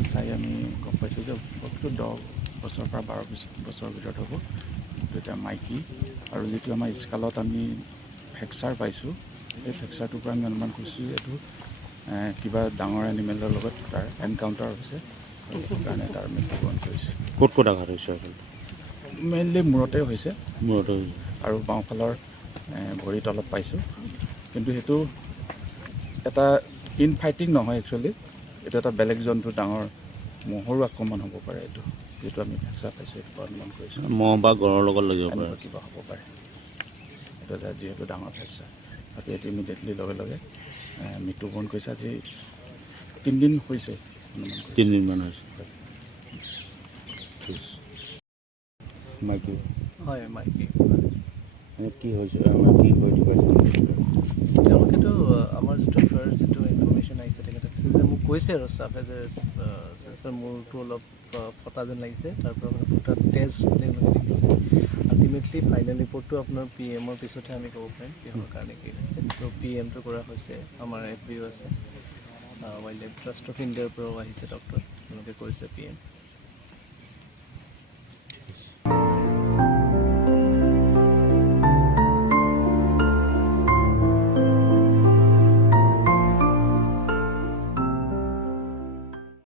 Medical চাই আমি গম পাইছোঁ যে বস্তুটো 10 বছৰৰ পৰা 12 বছৰৰ ভিতৰত হ'ব। তো এতিয়া মাইকী আৰু যিটো আমাৰ স্কালত আমি ফ্ৰেকচাৰ পাইছোঁ, এই ফ্ৰেকচাৰটোৰ পৰা আমি অনুমান কৰিছোঁ এইটো কিবা ডাঙৰ এনিমেলৰ লগত তাৰ এনকাউণ্টাৰ হৈছে, আৰু সেইটো কাৰণে তাৰ মৃত্যুবৰণ কৰিছে। ক'ত আঘাত হৈছে আচলতে? মেইনলি মূৰতে হৈছে মূৰতো আৰু বাওঁফালৰ ভৰিত অলপ পাইছোঁ, কিন্তু সেইটো এটা ইন ফাইটিং নহয় একচুৱেলি, এইটো এটা বেলেগ জন্তু, ডাঙৰ মহৰো আক্ৰমণ হ'ব পাৰে। এইটো যিটো আমি ফ্ৰেকচাৰ পাইছোঁ এইটো অনুমান কৰিছোঁ, মহ বা গড়ৰ লগত লাগিব পাৰে। এনেকুৱা কিবা হ'ব পাৰে। এইটো এটা যিহেতু ডাঙৰ ফ্ৰেকচাৰ, বাকী এইটো ইমিডিয়েটলি লগে লগে মৃত্যুবৰণ কৰিছে। আজি 3 দিন হৈছে অনুমান কৰিছোঁ। 3 দিনমান হৈছে। মাইকী হয়, মাইকী। কি হৈছে, আমাৰ কি হৈ থকা তেওঁলোকেতো আমাৰ যিটো ফাৰ্ষ্ট যিটো ইনফৰ্মেশ্যন আহিছে, তেখেতে কৈছে যে মোক কৈছে আৰু ষ্টাফে যে ছাৰ মূৰটো অলপ ফটা যেন লাগিছে, তাৰ পৰা মানে ফুটা তেজ তেওঁলোকে দেখিছে। আল্টিমেটলি ফাইনেল ৰিপৰ্টটো আপোনাৰ PM-ৰ পিছতহে আমি ক'ব পাৰিম কিহৰ কাৰণে কি হৈছে। তো PM-টো কৰা হৈছে, আমাৰ FBO আছে, ৱাইল্ড লাইফ ট্ৰাষ্ট অফ ইণ্ডিয়াৰ পৰাও আহিছে ডক্টৰ, তেওঁলোকে কৰিছে PM।